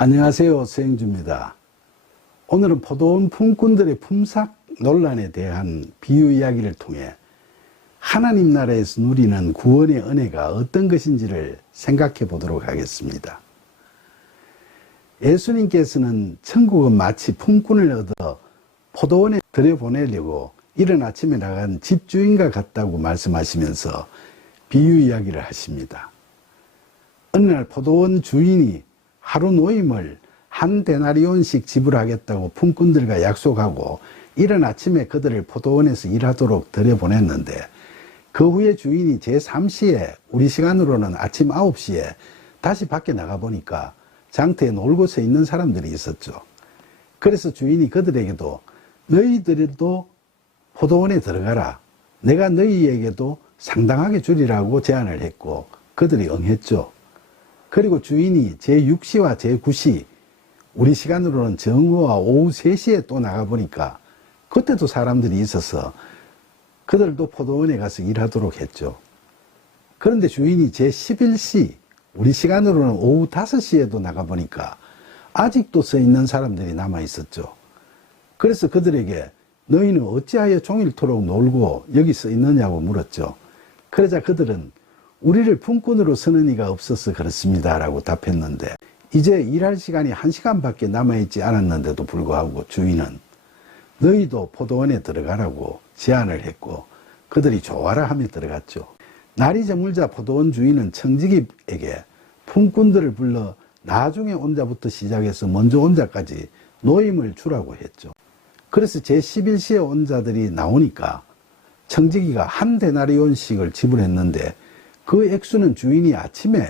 안녕하세요, 서영주입니다. 오늘은 포도원 품꾼들의 품삯 논란에 대한 비유 이야기를 통해 하나님 나라에서 누리는 구원의 은혜가 어떤 것인지를 생각해 보도록 하겠습니다. 예수님께서는 천국은 마치 품꾼을 얻어 포도원에 들여보내려고 이른 아침에 나간 집주인과 같다고 말씀하시면서 비유 이야기를 하십니다. 어느 날 포도원 주인이 하루 노임을 한 데나리온씩 지불하겠다고 품꾼들과 약속하고 이른 아침에 그들을 포도원에서 일하도록 들여보냈는데, 그 후에 주인이 제3시에, 우리 시간으로는 아침 9시에 다시 밖에 나가보니까 장터에 놀고 서 있는 사람들이 있었죠. 그래서 주인이 그들에게도 너희들도 포도원에 들어가라, 내가 너희에게도 상당하게 주리라고 제안을 했고, 그들이 응했죠. 그리고 주인이 제6시와 제9시, 우리 시간으로는 정오와 오후 3시에 또 나가보니까 그때도 사람들이 있어서 그들도 포도원에 가서 일하도록 했죠. 그런데 주인이 제11시, 우리 시간으로는 오후 5시에도 나가보니까 아직도 서 있는 사람들이 남아 있었죠. 그래서 그들에게 너희는 어찌하여 종일토록 놀고 여기 서 있느냐고 물었죠. 그러자 그들은 우리를 품꾼으로 쓰는 이가 없어서 그렇습니다 라고 답했는데, 이제 일할 시간이 1시간밖에 남아있지 않았는데도 불구하고 주인은 너희도 포도원에 들어가라고 제안을 했고, 그들이 좋아라 하며 들어갔죠. 날이 저물자 포도원 주인은 청지기에게 품꾼들을 불러 나중에 온 자부터 시작해서 먼저 온 자까지 노임을 주라고 했죠. 그래서 제11시에 온 자들이 나오니까 청지기가 한 데나리온씩을 지불했는데, 그 액수는 주인이 아침에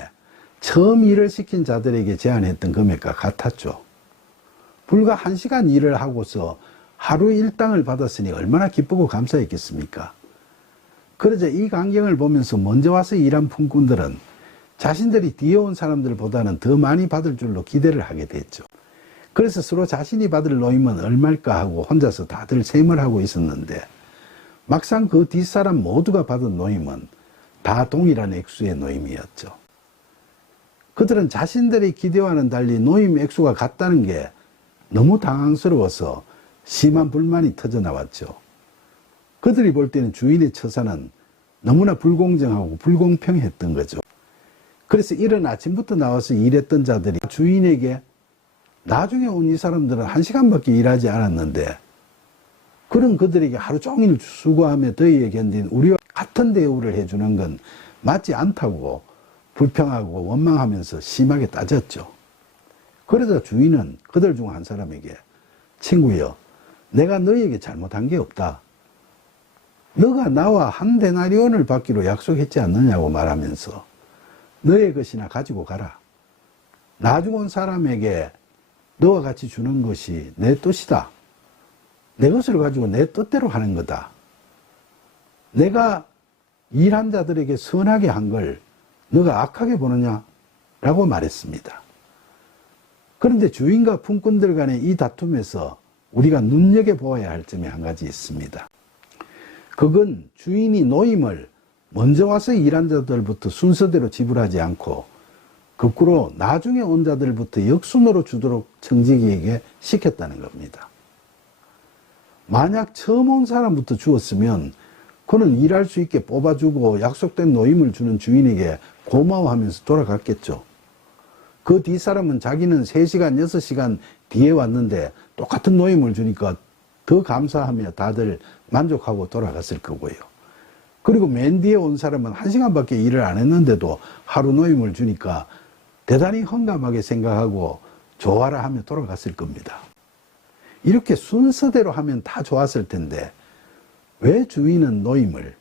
처음 일을 시킨 자들에게 제안했던 금액과 같았죠. 불과 1시간 일을 하고서 하루 일당을 받았으니 얼마나 기쁘고 감사했겠습니까? 그러자 이 광경을 보면서 먼저 와서 일한 품꾼들은 자신들이 뒤에 온 사람들보다는 더 많이 받을 줄로 기대를 하게 됐죠. 그래서 서로 자신이 받을 노임은 얼마일까 하고 혼자서 다들 셈을 하고 있었는데, 막상 그 뒷사람 모두가 받은 노임은 다 동일한 액수의 노임이었죠. 그들은 자신들의 기대와는 달리 노임 액수가 같다는 게 너무 당황스러워서 심한 불만이 터져나왔죠. 그들이 볼 때는 주인의 처사는 너무나 불공정하고 불공평했던 거죠. 그래서 이른 아침부터 나와서 일했던 자들이 주인에게 나중에 온 이 사람들은 1시간밖에 일하지 않았는데, 그런 그들에게 하루 종일 수고하며 더위에 견딘 우리와 같은 대우를 해주는 건 맞지 않다고 불평하고 원망하면서 심하게 따졌죠. 그러자 주인은 그들 중 한 사람에게 친구여, 내가 너희에게 잘못한 게 없다. 너가 나와 한 데나리온을 받기로 약속했지 않느냐고 말하면서 너의 것이나 가지고 가라. 나중 온 사람에게 너와 같이 주는 것이 내 뜻이다. 내 것을 가지고 내 뜻대로 하는 거다. 내가 일한 자들에게 선하게 한 걸 너가 악하게 보느냐? 라고 말했습니다. 그런데 주인과 품꾼들 간의 이 다툼에서 우리가 눈여겨보아야 할 점이 한 가지 있습니다. 그건 주인이 노임을 먼저 와서 일한 자들부터 순서대로 지불하지 않고 거꾸로 나중에 온 자들부터 역순으로 주도록 청지기에게 시켰다는 겁니다. 만약 처음 온 사람부터 주었으면 그는 일할 수 있게 뽑아주고 약속된 노임을 주는 주인에게 고마워하면서 돌아갔겠죠. 그 뒷사람은 자기는 3시간, 6시간 뒤에 왔는데 똑같은 노임을 주니까 더 감사하며 다들 만족하고 돌아갔을 거고요. 그리고 맨 뒤에 온 사람은 1시간밖에 일을 안 했는데도 하루 노임을 주니까 대단히 험담하게 생각하고 좋아라 하며 돌아갔을 겁니다. 이렇게 순서대로 하면 다 좋았을 텐데 왜 주인은 노임을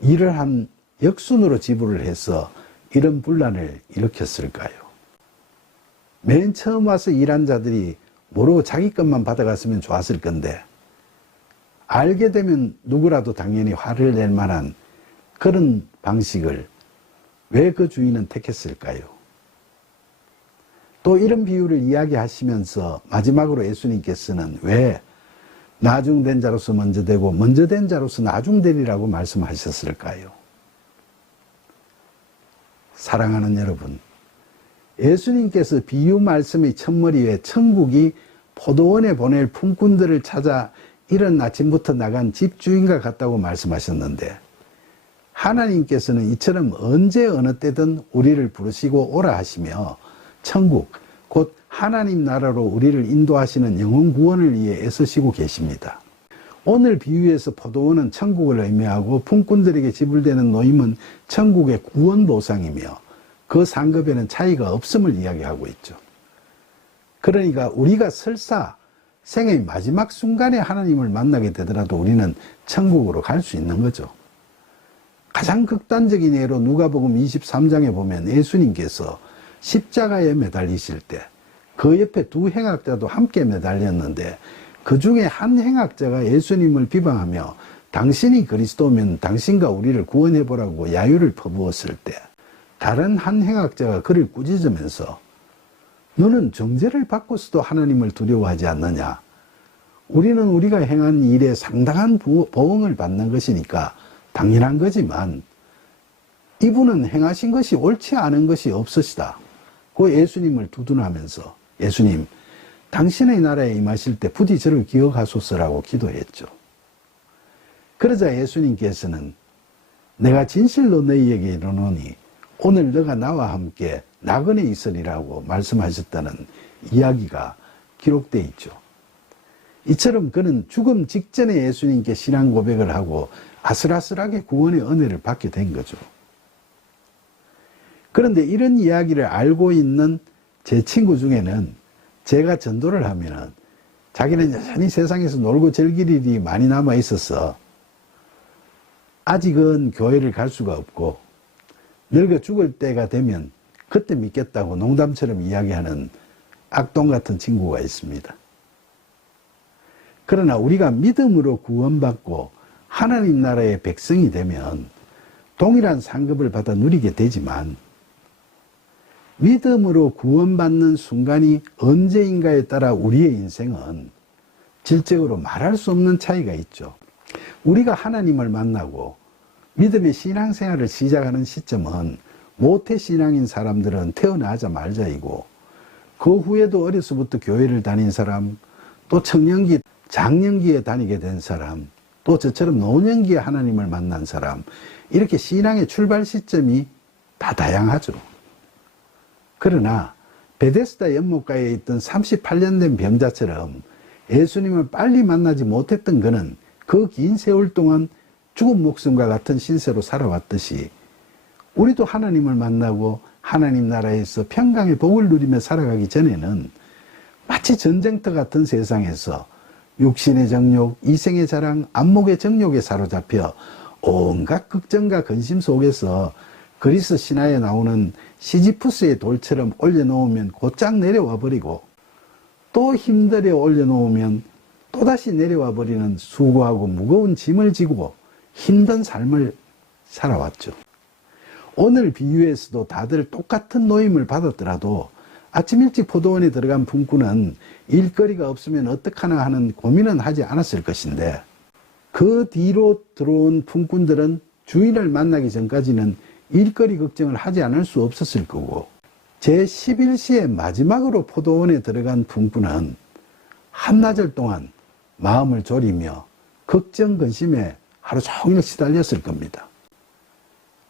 일을 한 역순으로 지불을 해서 이런 분란을 일으켰을까요? 맨 처음 와서 일한 자들이 모르고 자기 것만 받아갔으면 좋았을 건데, 알게 되면 누구라도 당연히 화를 낼 만한 그런 방식을 왜 그 주인은 택했을까요? 또 이런 비유를 이야기하시면서 마지막으로 예수님께서는 왜 나중된 자로서 먼저 되고 먼저 된 자로서 나중되리라고 말씀하셨을까요? 사랑하는 여러분, 예수님께서 비유 말씀의 첫머리에 천국이 포도원에 보낼 품꾼들을 찾아 이른 아침부터 나간 집주인과 같다고 말씀하셨는데, 하나님께서는 이처럼 언제 어느 때든 우리를 부르시고 오라 하시며 천국, 곧 하나님 나라로 우리를 인도하시는 영혼 구원을 위해 애쓰시고 계십니다. 오늘 비유에서 포도원은 천국을 의미하고 품꾼들에게 지불되는 노임은 천국의 구원 보상이며 그 상급에는 차이가 없음을 이야기하고 있죠. 그러니까 우리가 설사 생의 마지막 순간에 하나님을 만나게 되더라도 우리는 천국으로 갈 수 있는 거죠. 가장 극단적인 예로 누가복음 23장에 보면 예수님께서 십자가에 매달리실 때 그 옆에 두 행악자도 함께 매달렸는데 그 중에 한 행악자가 예수님을 비방하며 당신이 그리스도면 당신과 우리를 구원해보라고 야유를 퍼부었을 때, 다른 한 행악자가 그를 꾸짖으면서 너는 정죄를 받고서도 하나님을 두려워하지 않느냐? 우리는 우리가 행한 일에 상당한 보응을 받는 것이니까 당연한 거지만 이분은 행하신 것이 옳지 않은 것이 없으시다. 그 예수님을 두둔하면서 예수님, 당신의 나라에 임하실 때 부디 저를 기억하소서라고 기도했죠. 그러자 예수님께서는 내가 진실로 너희에게 이르노니 오늘 너가 나와 함께 나그네 있으리라고 말씀하셨다는 이야기가 기록되어 있죠. 이처럼 그는 죽음 직전에 예수님께 신앙 고백을 하고 아슬아슬하게 구원의 은혜를 받게 된 거죠. 그런데 이런 이야기를 알고 있는 제 친구 중에는 제가 전도를 하면은 자기는 여전히 세상에서 놀고 즐길 일이 많이 남아 있어서 아직은 교회를 갈 수가 없고 늙어 죽을 때가 되면 그때 믿겠다고 농담처럼 이야기하는 악동 같은 친구가 있습니다. 그러나 우리가 믿음으로 구원받고 하나님 나라의 백성이 되면 동일한 상급을 받아 누리게 되지만 믿음으로 구원받는 순간이 언제인가에 따라 우리의 인생은 질적으로 말할 수 없는 차이가 있죠. 우리가 하나님을 만나고 믿음의 신앙생활을 시작하는 시점은 모태신앙인 사람들은 태어나자마자이고 그 후에도 어려서부터 교회를 다닌 사람, 또 청년기, 장년기에 다니게 된 사람, 또 저처럼 노년기에 하나님을 만난 사람, 이렇게 신앙의 출발 시점이 다 다양하죠. 그러나 베데스다 연못가에 있던 38년 된 병자처럼 예수님을 빨리 만나지 못했던 그는 그 긴 세월 동안 죽은 목숨과 같은 신세로 살아왔듯이 우리도 하나님을 만나고 하나님 나라에서 평강의 복을 누리며 살아가기 전에는 마치 전쟁터 같은 세상에서 육신의 정욕, 이생의 자랑, 안목의 정욕에 사로잡혀 온갖 걱정과 근심 속에서 그리스 신화에 나오는 시지푸스의 돌처럼 올려놓으면 곧장 내려와 버리고 또 힘들여 올려놓으면 또다시 내려와 버리는 수고하고 무거운 짐을 지고 힘든 삶을 살아왔죠. 오늘 비유에서도 다들 똑같은 노임을 받았더라도 아침 일찍 포도원에 들어간 품꾼은 일거리가 없으면 어떡하나 하는 고민은 하지 않았을 것인데 그 뒤로 들어온 품꾼들은 주인을 만나기 전까지는 일거리 걱정을 하지 않을 수 없었을 거고, 제11시에 마지막으로 포도원에 들어간 품꾼은 한나절 동안 마음을 졸이며 걱정 근심에 하루 종일 시달렸을 겁니다.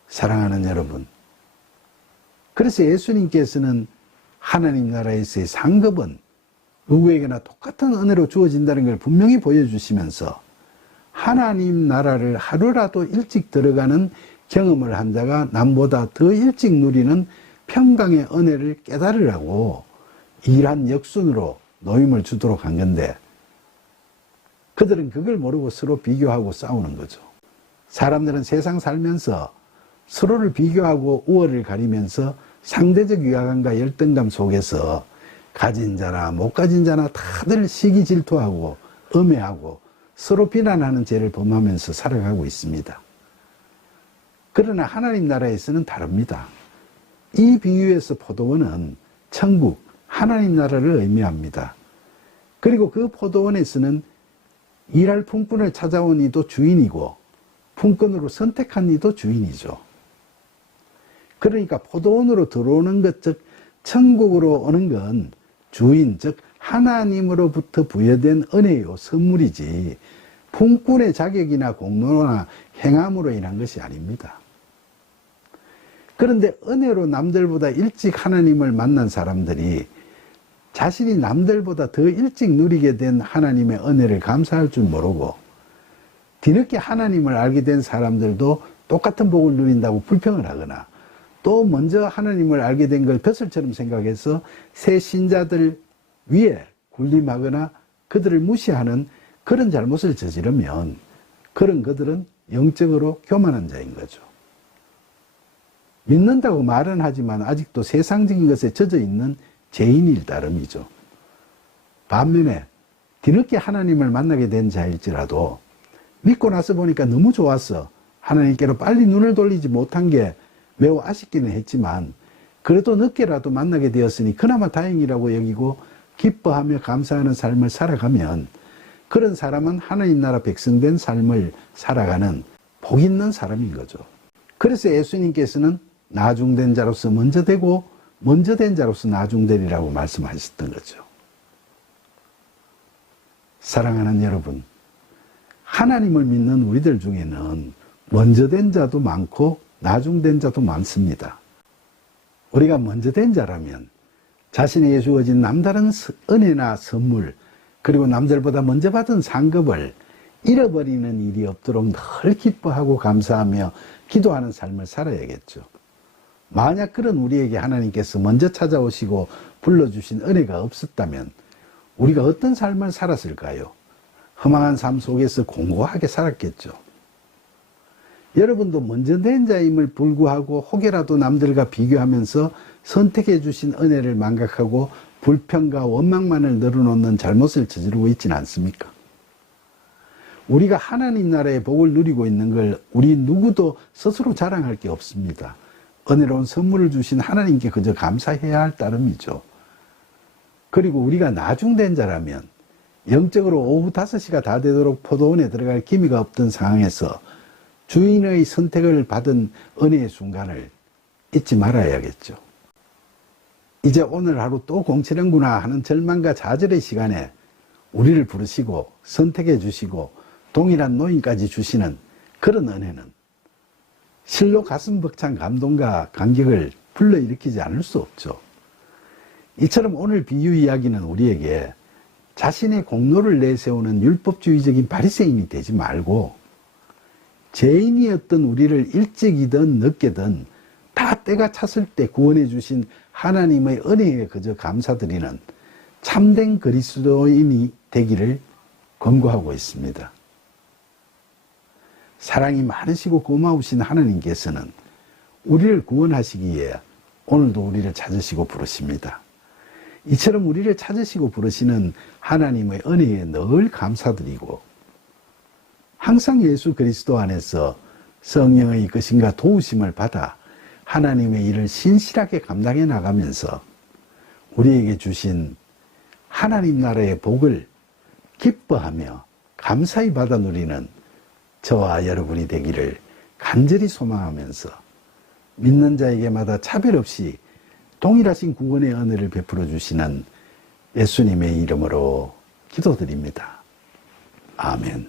사랑하는 여러분, 그래서 예수님께서는 하나님 나라에서의 상급은 누구에게나 똑같은 은혜로 주어진다는 걸 분명히 보여주시면서 하나님 나라를 하루라도 일찍 들어가는 경험을 한 자가 남보다 더 일찍 누리는 평강의 은혜를 깨달으라고 일한 역순으로 노임을 주도록 한 건데, 그들은 그걸 모르고 서로 비교하고 싸우는 거죠. 사람들은 세상 살면서 서로를 비교하고 우월을 가리면서 상대적 위화감과 열등감 속에서 가진 자나 못 가진 자나 다들 시기 질투하고 음해하고 서로 비난하는 죄를 범하면서 살아가고 있습니다. 그러나 하나님 나라에서는 다릅니다. 이 비유에서 포도원은 천국, 하나님 나라를 의미합니다. 그리고 그 포도원에서는 일할 품꾼을 찾아온 이도 주인이고 품꾼으로 선택한 이도 주인이죠. 그러니까 포도원으로 들어오는 것, 즉 천국으로 오는 건 주인, 즉 하나님으로부터 부여된 은혜요 선물이지 품꾼의 자격이나 공로나 행함으로 인한 것이 아닙니다. 그런데 은혜로 남들보다 일찍 하나님을 만난 사람들이 자신이 남들보다 더 일찍 누리게 된 하나님의 은혜를 감사할 줄 모르고 뒤늦게 하나님을 알게 된 사람들도 똑같은 복을 누린다고 불평을 하거나 또 먼저 하나님을 알게 된 걸 벼슬처럼 생각해서 새 신자들 위에 군림하거나 그들을 무시하는 그런 잘못을 저지르면 그런 그들은 영적으로 교만한 자인 거죠. 믿는다고 말은 하지만 아직도 세상적인 것에 젖어 있는 죄인일 따름이죠. 반면에 뒤늦게 하나님을 만나게 된 자일지라도 믿고 나서 보니까 너무 좋았어. 하나님께로 빨리 눈을 돌리지 못한 게 매우 아쉽기는 했지만 그래도 늦게라도 만나게 되었으니 그나마 다행이라고 여기고 기뻐하며 감사하는 삶을 살아가면 그런 사람은 하나님 나라 백성된 삶을 살아가는 복 있는 사람인 거죠. 그래서 예수님께서는 나중된 자로서 먼저 되고 먼저 된 자로서 나중되리라고 말씀하셨던 거죠. 사랑하는 여러분, 하나님을 믿는 우리들 중에는 먼저 된 자도 많고 나중된 자도 많습니다. 우리가 먼저 된 자라면 자신에게 주어진 남다른 은혜나 선물 그리고 남들보다 먼저 받은 상급을 잃어버리는 일이 없도록 늘 기뻐하고 감사하며 기도하는 삶을 살아야겠죠. 만약 그런 우리에게 하나님께서 먼저 찾아오시고 불러주신 은혜가 없었다면 우리가 어떤 삶을 살았을까요? 허망한 삶 속에서 공고하게 살았겠죠. 여러분도 먼저 된 자임을 불구하고 혹여라도 남들과 비교하면서 선택해 주신 은혜를 망각하고 불평과 원망만을 늘어놓는 잘못을 저지르고 있지는 않습니까? 우리가 하나님 나라의 복을 누리고 있는 걸 우리 누구도 스스로 자랑할 게 없습니다. 은혜로운 선물을 주신 하나님께 그저 감사해야 할 따름이죠. 그리고 우리가 나중된 자라면 영적으로 오후 5시가 다 되도록 포도원에 들어갈 기미가 없던 상황에서 주인의 선택을 받은 은혜의 순간을 잊지 말아야겠죠. 이제 오늘 하루 또 공치는구나 하는 절망과 좌절의 시간에 우리를 부르시고 선택해 주시고 동일한 노임까지 주시는 그런 은혜는 실로 가슴 벅찬 감동과 감격을 불러일으키지 않을 수 없죠. 이처럼 오늘 비유 이야기는 우리에게 자신의 공로를 내세우는 율법주의적인 바리새인이 되지 말고 죄인이었던 우리를 일찍이든 늦게든 다 때가 찼을 때 구원해 주신 하나님의 은혜에 그저 감사드리는 참된 그리스도인이 되기를 권고하고 있습니다. 사랑이 많으시고 고마우신 하나님께서는 우리를 구원하시기에 오늘도 우리를 찾으시고 부르십니다. 이처럼 우리를 찾으시고 부르시는 하나님의 은혜에 늘 감사드리고 항상 예수 그리스도 안에서 성령의 이끄심과 도우심을 받아 하나님의 일을 신실하게 감당해 나가면서 우리에게 주신 하나님 나라의 복을 기뻐하며 감사히 받아 누리는 저와 여러분이 되기를 간절히 소망하면서 믿는 자에게마다 차별 없이 동일하신 구원의 은혜를 베풀어 주시는 예수님의 이름으로 기도드립니다. 아멘.